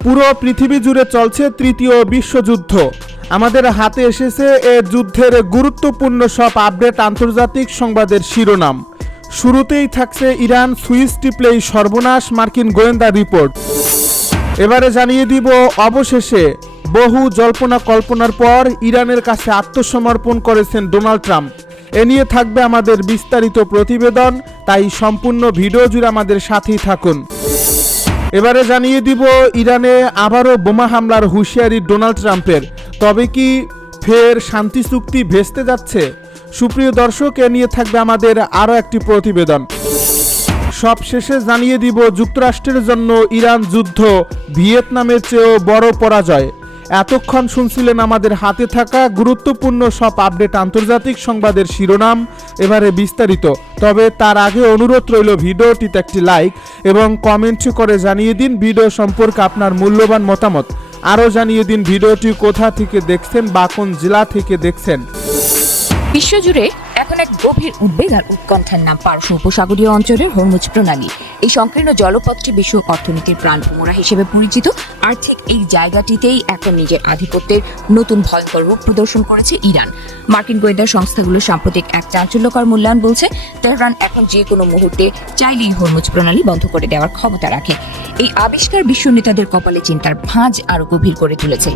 পুরো পৃথিবী জুড়ে চলছে তৃতীয় বিশ্বযুদ্ধ। আমাদের হাতে এসেছে এ যুদ্ধের গুরুত্বপূর্ণ সব আপডেট আন্তর্জাতিক সংবাদের শিরোনাম। শুরুতেই থাকছে ইরান সুইচ টিপলেই সর্বনাশ মার্কিন গোয়েন্দা রিপোর্ট। এবারে জানিয়ে দিব অবশেষে বহু জল্পনা কল্পনার পর ইরানের কাছে আত্মসমর্পণ করেছেন ডোনাল্ড ট্রাম্প। এ নিয়ে থাকবে আমাদের বিস্তারিত প্রতিবেদন, তাই সম্পূর্ণ ভিডিও জুড়ে আমাদের সাথেই থাকুন। এবারে জানিয়ে দিব ইরানে আবারও বোমা হামলার হুঁশিয়ারি ডোনাল্ড ট্রাম্পের। তবে কি ফের শান্তি চুক্তি ভেস্তে যাচ্ছে? সুপ্রিয় দর্শক, এ নিয়ে থাকবে আমাদের আরও একটি প্রতিবেদন। সবশেষে জানিয়ে দিব যুক্তরাষ্ট্রের জন্য ইরান যুদ্ধ ভিয়েতনামের চেয়েও বড় পরাজয়। এতক্ষণ শুনছিলেন আমাদের হাতে থাকা গুরুত্বপূর্ণ সব আপডেট আন্তর্জাতিক সংবাদের শিরোনাম। এবারে বিস্তারিত। তবে তার আগে অনুরোধ রইল ভিডিওটিতে একটি লাইক এবং কমেন্ট করে জানিয়ে দিন ভিডিও সম্পর্কে আপনার মূল্যবান মতামত। আরও জানিয়ে দিন ভিডিওটি কোথা থেকে দেখছেন বা কোন জেলা থেকে দেখছেন। বিশ্বজুড়ে এখন এক গভীর উদ্বেগ আর উৎকণ্ঠার নাম পারস্য উপসাগরীয় অঞ্চলের হরমুজ প্রণালী। এই সংকীর্ণ জলপথটি বিশ্ব অর্থনীতির প্রাণভোমরা হিসেবে পরিচিত, আর ঠিক এই জায়গাটিতেই এখন নিজের আধিপত্যের নতুন ভয়ঙ্কর রূপ প্রদর্শন করেছে ইরান। মার্কিন গোয়েন্দা সংস্থাগুলোর সাম্প্রতিক এক চাঞ্চল্যকর মূল্যায়ন বলছে তেহরান এখন যে কোনো মুহূর্তে চাইলেই হরমুজ প্রণালী বন্ধ করে দেওয়ার ক্ষমতা রাখে। এই আবিষ্কার বিশ্ব নেতাদের কপালে চিন্তার ভাঁজ আরো গভীর করে তুলেছে।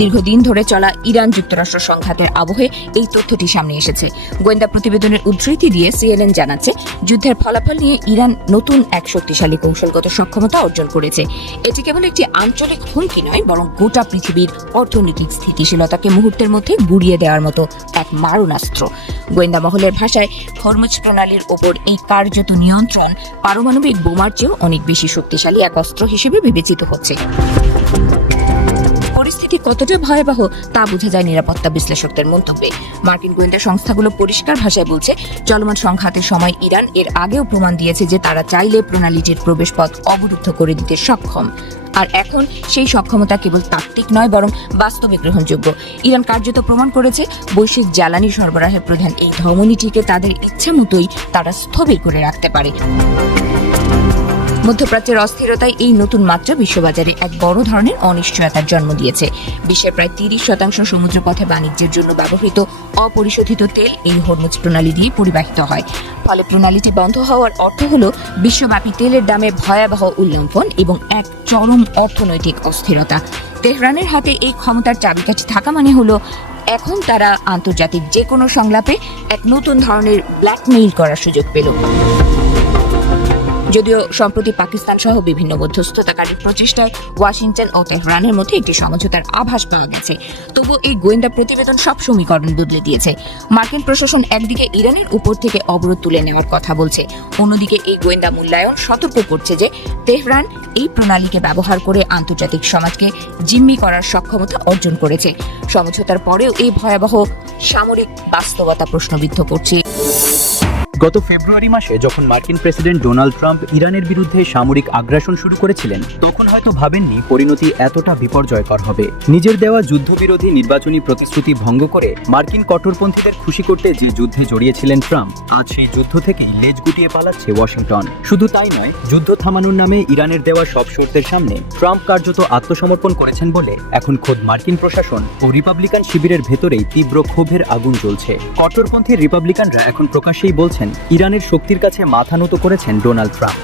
দীর্ঘদিন ধরে চলা ইরান যুক্তরাষ্ট্র সংঘাতের আবহে এই তথ্যটি সামনে এসেছে। গোয়েন্দা প্রতিবেদনের উদ্ধৃতি দিয়ে সিএনএন জানাচ্ছে, যুদ্ধের ফলাফল নিয়ে ইরান নতুন এক শক্তিশালী কৌশলগত সক্ষমতা অর্জন করেছে। এটি কেবল একটি আঞ্চলিক হুমকি নয়, বরং গোটা পৃথিবীর অর্থনৈতিক স্থিতিশীলতাকে মুহূর্তের মধ্যে গুড়িয়ে দেওয়ার মতো এক মারণাস্ত্র। গোয়েন্দা মহলের ভাষায় হরমুজ প্রণালীর ওপর এই কার্যত নিয়ন্ত্রণ পারমাণবিক বোমার চেয়েও অনেক বেশি শক্তিশালী এক অস্ত্র হিসেবে বিবেচিত হচ্ছে। পরিস্থিতি কতটা ভয়াবহ তা বোঝা যায় নিরাপত্তা বিশ্লেষকদের মন্তব্যে। মার্কিন গোয়েন্দা সংস্থাগুলো পরিষ্কার ভাষায় বলছে, চলমান সংঘাতের সময় ইরান এর আগেও প্রমাণ দিয়েছে যে তারা চাইলে প্রণালীটির প্রবেশপথ অবরুদ্ধ করে দিতে সক্ষম। আর এখন সেই সক্ষমতা কেবল তাত্ত্বিক নয়, বরং বাস্তবে গ্রহণযোগ্য। ইরান কার্যত প্রমাণ করেছে বৈশ্বিক জ্বালানি সরবরাহের প্রধান এই ধমনীটিকে তাদের ইচ্ছা মতোই তারা স্থবির করে রাখতে পারে। মধ্যপ্রাচ্যের অস্থিরতায় এই নতুন মাত্রা বিশ্ববাজারে এক বড় ধরনের অনিশ্চয়তার জন্ম দিয়েছে। বিশ্বের প্রায় 30% সমুদ্রপথে বাণিজ্যের জন্য ব্যবহৃত অপরিশোধিত তেল এই হরমুজ প্রণালী দিয়ে পরিবাহিত হয়। ফলে প্রণালীটি বন্ধ হওয়ার অর্থ হল বিশ্বব্যাপী তেলের দামে ভয়াবহ উল্লঙ্ঘন এবং এক চরম অর্থনৈতিক অস্থিরতা। তেহরানের হাতে এই ক্ষমতার চাবিকাঠি থাকা মানে হলো এখন তারা আন্তর্জাতিক যে কোনো সংলাপে এক নতুন ধরনের ব্ল্যাকমেইল করার সুযোগ পেল। যদিও সম্প্রতি পাকিস্তান সহ বিভিন্ন মধ্যস্থতাকারী প্রচেষ্টায় ওয়াশিংটন ও তেহরানের মধ্যে একটি সমঝোতার আভাস পাওয়া গেছে, তবু এই গোয়েন্দা প্রতিবেদন সব সমীকরণ বদলে দিয়েছে। মার্কিন প্রশাসন একদিকে ইরানের উপর থেকে অবরোধ তুলে নেওয়ার কথা বলছে, অন্যদিকে এই গোয়েন্দা মূল্যায়ন সতর্ক করছে যে তেহরান এই প্রণালীকে ব্যবহার করে আন্তর্জাতিক সমাজকে জিম্মি করার সক্ষমতা অর্জন করেছে। সমঝোতার পরেও এই ভয়াবহ সামরিক বাস্তবতা প্রশ্নবিদ্ধ করছে। গত ফেব্রুয়ারি মাসে যখন মার্কিন প্রেসিডেন্ট ডোনাল্ড ট্রাম্প ইরানের বিরুদ্ধে সামরিক আগ্রাসন শুরু করেছিলেন, তখন হয়তো ভাবেননি পরিণতি এতটা বিপর্যয়কর হবে। নিজের দেওয়া যুদ্ধবিরোধী নির্বাচনী প্রতিশ্রুতি ভঙ্গ করে মার্কিন কট্টরপন্থীদের খুশি করতে যে যুদ্ধে জড়িয়েছিলেন ট্রাম্প, আজ সেই যুদ্ধ থেকেই লেজ গুটিয়ে পালাচ্ছে ওয়াশিংটন। শুধু তাই নয়, যুদ্ধ থামানোর নামে ইরানের দেওয়া সব শর্তের সামনে ট্রাম্প কার্যত আত্মসমর্পণ করেছেন বলে এখন খোদ মার্কিন প্রশাসন ও রিপাবলিকান শিবিরের ভেতরেই তীব্র ক্ষোভের আগুন জ্বলছে। কট্টরপন্থী রিপাবলিকানরা এখন প্রকাশ্যেই বলছেন ইরানের শক্তির কাছে মাথা নত করেছেন ডোনাল্ড ট্রাম্প।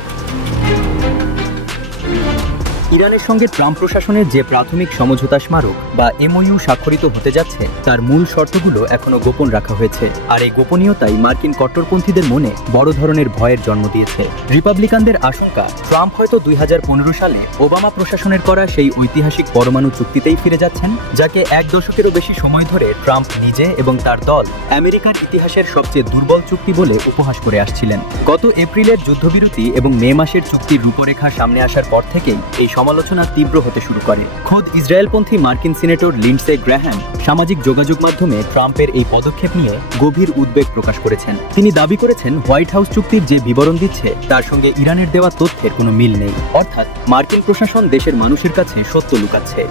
ইরানের সঙ্গে ট্রাম্প প্রশাসনের যে প্রাথমিক সমঝোতা স্মারক বা এমওইউ স্বাক্ষরিত হতে যাচ্ছে, তার মূল শর্তগুলো এখনো গোপন রাখা হয়েছে। আর এই গোপনীয়তাই মার্কিন কট্টরপন্থীদের মনে বড় ধরনের ভয়ের জন্ম দিয়েছে। রিপাবলিকানদের আশঙ্কা, ট্রাম্প হয়তো 2015 সালে ওবামা প্রশাসনের করা সেই ঐতিহাসিক পরমাণু চুক্তিতেই ফিরে যাচ্ছেন, যাকে এক দশকেরও বেশি সময় ধরে ট্রাম্প নিজে এবং তার দল আমেরিকার ইতিহাসের সবচেয়ে দুর্বল চুক্তি বলে উপহাস করে আসছিলেন। গত এপ্রিলের যুদ্ধবিরতি এবং মে মাসের চুক্তির রূপরেখা সামনে আসার পর থেকেই এই সমালোচনা তীব্র হতে শুরু করে। খোদ ইসরায়েলপন্থী মার্কিন সিনেটর লিন্ডসে গ্র্যাহাম সামাজিক যোগাযোগ মাধ্যমে ট্রাম্পের এই পদক্ষেপ নিয়ে গভীর উদ্বেগ প্রকাশ করেছেন। তিনি দাবি করেছেন, হোয়াইট হাউস চুক্তির যে বিবরণ দিচ্ছে তার সঙ্গে ইরানের দেওয়া তথ্যের কোনো মিল নেই, অর্থাৎ মার্কিন প্রশাসন দেশের মানুষের কাছে সত্য লুকাচ্ছে।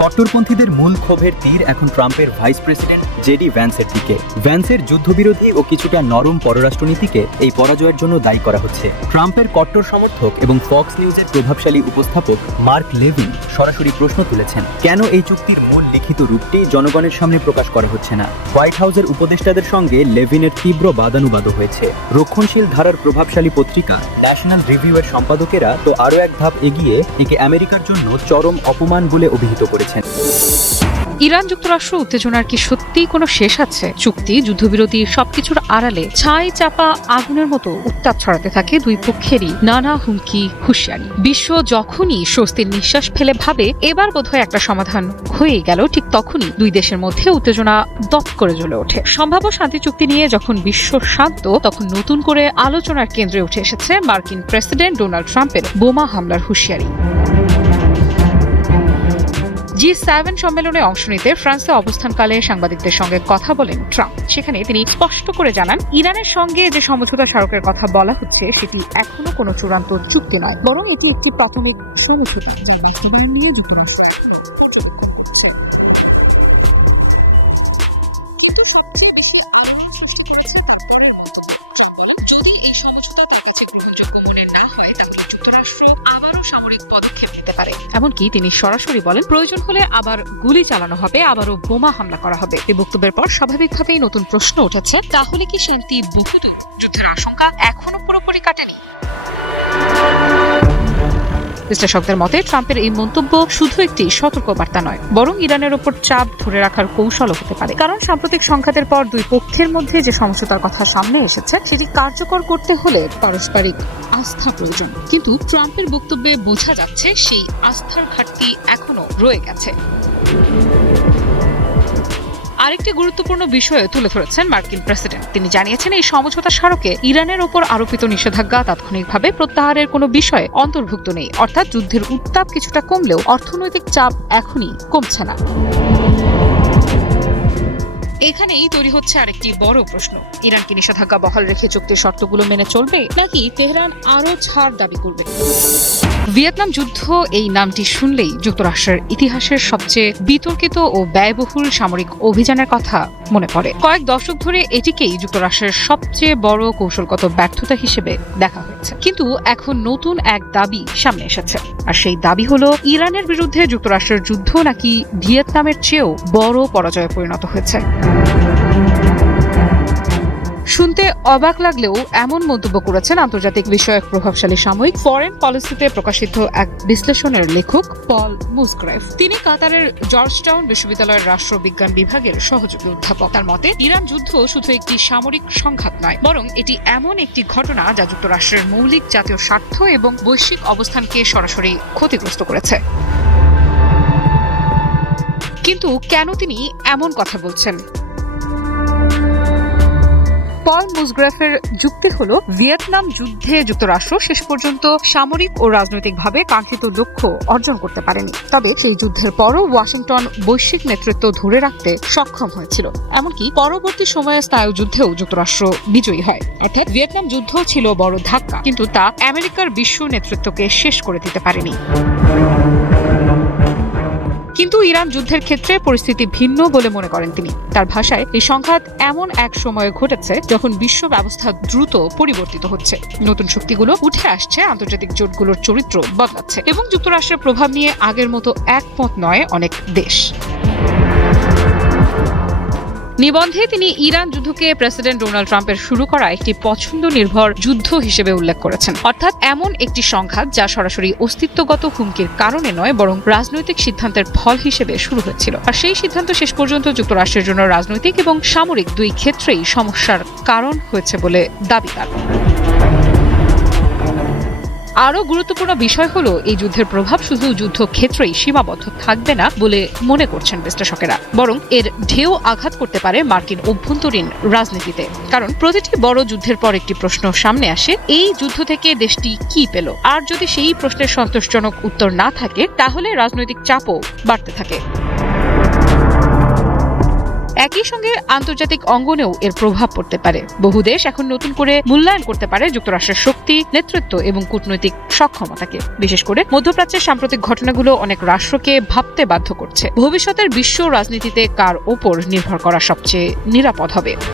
কট্টরপন্থীদের মূল ক্ষোভের তীর এখন ট্রাম্পের ভাইস প্রেসিডেন্ট জেডি ভ্যান্সের দিকে। ভ্যান্সের যুদ্ধবিরোধী ও কিছুটা নরম পররাষ্ট্রনীতিকে এই পরাজয়ের জন্য দায়ী করা হচ্ছে। ট্রাম্পের কট্টর সমর্থক এবং ফক্স নিউজের প্রভাবশালী উপস্থাপক মার্ক লেভিন সরাসরি প্রশ্ন তুলেছেন, কেন এই চুক্তির মূল লিখিত রূপটি জনগণের সামনে প্রকাশ করা হচ্ছে না। হোয়াইট হাউসের উপদেষ্টাদের সঙ্গে লেভিনের তীব্র বাদানুবাদও হয়েছে। রক্ষণশীল ধারার প্রভাবশালী পত্রিকা ন্যাশনাল রিভিউয়ের সম্পাদকেরা তো আরও এক ধাপ এগিয়ে একে আমেরিকার জন্য চরম অপমান বলে অভিহিত করেছেন। ইরান যুক্তরাষ্ট্র উত্তেজনার কি সত্যিই কোনো শেষ আছে? চুক্তি, যুদ্ধবিরতি সবকিছুর আড়ালে ছাই চাপা আগুনের মতো উত্তাপ ছড়াতে থাকে দুই পক্ষেরই নানা হুমকি, হুঁশিয়ারি। বিশ্ব যখনই স্বস্তির নিঃশ্বাস ফেলে ভাবে এবার বোধহয় একটা সমাধান হয়ে গেল, ঠিক তখনই দুই দেশের মধ্যে উত্তেজনা দপ করে জ্বলে ওঠে। সম্ভাব্য শান্তি চুক্তি নিয়ে যখন বিশ্ব শান্ত, তখন নতুন করে আলোচনার কেন্দ্রে উঠে এসেছে মার্কিন প্রেসিডেন্ট ডোনাল্ড ট্রাম্পের বোমা হামলার হুঁশিয়ারি। G7 সম্মেলনে অংশ নিতে ফ্রান্সে অবস্থানকালে সাংবাদিকদের সঙ্গে কথা বলেন ট্রাম্প। সেখানে তিনি স্পষ্ট করে জানান, ইরানের সঙ্গে যে সমঝোতা স্মারকের কথা বলা হচ্ছে সেটি এখনো কোনো চূড়ান্ত চুক্তি নয়, বরং এটি একটি প্রাথমিক সমঝোতা যার বাস্তবায়ন নিয়ে যুক্তরাষ্ট্র কিন্তু সবচেয়ে বেশি আলোড়ন সৃষ্টি করেছে তার পরের মন্তব্য। ট্রাম্প বলেন, যদি এই সমঝোতা তার কাছে গ্রহণযোগ্য মনে না হয় তাহলে যুক্তরাষ্ট্র আবারও সামরিক পদক্ষেপ নিতে পারে। এমনকি তিনি সরাসরি বলেন, প্রয়োজন হলে আবার গুলি চালানো হবে, আবারও বোমা হামলা করা হবে। এই বক্তব্যের পর স্বাভাবিকভাবেই নতুন প্রশ্ন উঠেছে, তাহলে কি শান্তি বহুদূর? যুদ্ধের আশঙ্কা এখনো পুরোপুরি কাটেনি। বিশ্লেষকদের মতে ট্রাম্পের এই মন্তব্য শুধু একটি সতর্কবার্তা নয়, বরং ইরানের ওপর চাপ ধরে রাখার কৌশলও হতে পারে। কারণ সাম্প্রতিক সংঘাতের পর দুই পক্ষের মধ্যে যে সমঝোতার কথা সামনে এসেছে সেটি কার্যকর করতে হলে পারস্পরিক আস্থা প্রয়োজন। কিন্তু ট্রাম্পের বক্তব্যে বোঝা যাচ্ছে সেই আস্থার ঘাটতি এখনো রয়ে গেছে। আরেকটি গুরুত্বপূর্ণ বিষয় তুলে ধরেছেন মার্কিন প্রেসিডেন্ট। তিনি জানিয়েছেন, এই সমঝোতা স্মারকে ইরানের ওপর আরোপিত নিষেধাজ্ঞা তাৎক্ষণিকভাবে প্রত্যাহারের কোনো বিষয় অন্তর্ভুক্ত নেই। অর্থাৎ যুদ্ধের উত্তাপ কিছুটা কমলেও অর্থনৈতিক চাপ এখনই কমছে না। এখানেই তৈরি হচ্ছে আরেকটি বড় প্রশ্ন, ইরান কি নিষেধাজ্ঞা বহাল রেখে চুক্তির শর্তগুলো মেনে চলবে, নাকি তেহরান আরও ছাড় দাবি করবে? ভিয়েতনাম যুদ্ধ এই নামটি শুনলেই যুক্তরাষ্ট্রের ইতিহাসের সবচেয়ে বিতর্কিত ও ব্যয়বহুল সামরিক অভিযানের কথা মনে পড়ে। কয়েক দশক ধরে এটিকেই যুক্তরাষ্ট্রের সবচেয়ে বড় কৌশলগত ব্যর্থতা হিসেবে দেখা হয়েছে। কিন্তু এখন নতুন এক দাবি সামনে এসেছে, আর সেই দাবি হলো ইরানের বিরুদ্ধে যুক্তরাষ্ট্রের যুদ্ধ নাকি ভিয়েতনামের চেয়েও বড় পরাজয়ে পরিণত হয়েছে। শুনতে অবাক লাগলেও এমন মন্তব্য করেছেন আন্তর্জাতিক বিষয়ক প্রভাবশালী সাময়িক ফরেন পলিসিতে প্রকাশিত এক বিশ্লেষণের লেখক পল মুসগ্রেভ। তিনি কাতারের জর্জটাউন বিশ্ববিদ্যালয়ের রাষ্ট্রবিজ্ঞান বিভাগের সহযোগী অধ্যাপক। তার মতে, ইরান যুদ্ধ শুধু একটি সামরিক সংঘাত নয়, বরং এটি এমন একটি ঘটনা যা যুক্তরাষ্ট্রের মৌলিক জাতীয় স্বার্থ এবং বৈশ্বিক অবস্থানকে সরাসরি ক্ষতিগ্রস্ত করেছে। কিন্তু কেন তিনি এমন কথা বলছেন? পল মুসগ্রেফের যুক্তি হলো, ভিয়েতনাম যুদ্ধে যুক্তরাষ্ট্র শেষ পর্যন্ত সামরিক ও রাজনৈতিকভাবে কাঙ্ক্ষিত লক্ষ্য অর্জন করতে পারেনি। তবে সেই যুদ্ধের পরও ওয়াশিংটন বৈশ্বিক নেতৃত্ব ধরে রাখতে সক্ষম হয়েছিল। এমনকি পরবর্তী সময়ে স্নায়ু যুদ্ধেও যুক্তরাষ্ট্র বিজয়ী হয়। অর্থাৎ ভিয়েতনাম যুদ্ধ ছিল বড় ধাক্কা, কিন্তু তা আমেরিকার বিশ্ব নেতৃত্বকে শেষ করে দিতে পারেনি। কিন্তু ইরান যুদ্ধের ক্ষেত্রে পরিস্থিতি ভিন্ন বলে মনে করেন তিনি। তার ভাষায়, এই সংঘাত এমন এক সময়ে ঘটেছে যখন বিশ্ব ব্যবস্থা দ্রুত পরিবর্তিত হচ্ছে, নতুন শক্তিগুলো উঠে আসছে, আন্তর্জাতিক জোটগুলোর চরিত্র বদলাচ্ছে এবং যুক্তরাষ্ট্রের প্রভাব নিয়ে আগের মতো একমত নয় অনেক দেশ। নিবন্ধে তিনি ইরান যুদ্ধকে প্রেসিডেন্ট ডোনাল্ড ট্রাম্পের শুরু করা একটি পছন্দ নির্ভর যুদ্ধ হিসেবে উল্লেখ করেছেন। অর্থাৎ এমন একটি সংঘাত যা সরাসরি অস্তিত্বগত হুমকির কারণে নয়, বরং রাজনৈতিক সিদ্ধান্তের ফল হিসেবে শুরু হয়েছিল। আর সেই সিদ্ধান্ত শেষ পর্যন্ত যুক্তরাষ্ট্রের জন্য রাজনৈতিক এবং সামরিক দুই ক্ষেত্রেই সমস্যার কারণ হয়েছে বলে দাবি তার। আরও গুরুত্বপূর্ণ বিষয় হলো, এই যুদ্ধের প্রভাব শুধু যুদ্ধক্ষেত্রেই সীমাবদ্ধ থাকবে না বলে মনে করছেন বিশ্লেষকেরা, বরং এর ঢেউ আঘাত করতে পারে মার্কিন অভ্যন্তরীণ রাজনীতিতে। কারণ প্রতিটি বড় যুদ্ধের পর একটি প্রশ্ন সামনে আসে, এই যুদ্ধ থেকে দেশটি কি পেল? আর যদি সেই প্রশ্নের সন্তোষজনক উত্তর না থাকে, তাহলে রাজনৈতিক চাপও বাড়তে থাকে। একই সঙ্গে আন্তর্জাতিক অঙ্গনেও এর প্রভাব পড়তে পারে। বহু দেশ এখন নতুন করে মূল্যায়ন করতে পারে যুক্তরাষ্ট্রের শক্তি, নেতৃত্ব এবং কূটনৈতিক সক্ষমতাকে। বিশেষ করে মধ্যপ্রাচ্যের সাম্প্রতিক ঘটনাগুলো অনেক রাষ্ট্রকে ভাবতে বাধ্য করছে ভবিষ্যতের বিশ্ব রাজনীতিতে কার ওপর নির্ভর করা সবচেয়ে নিরাপদ হবে।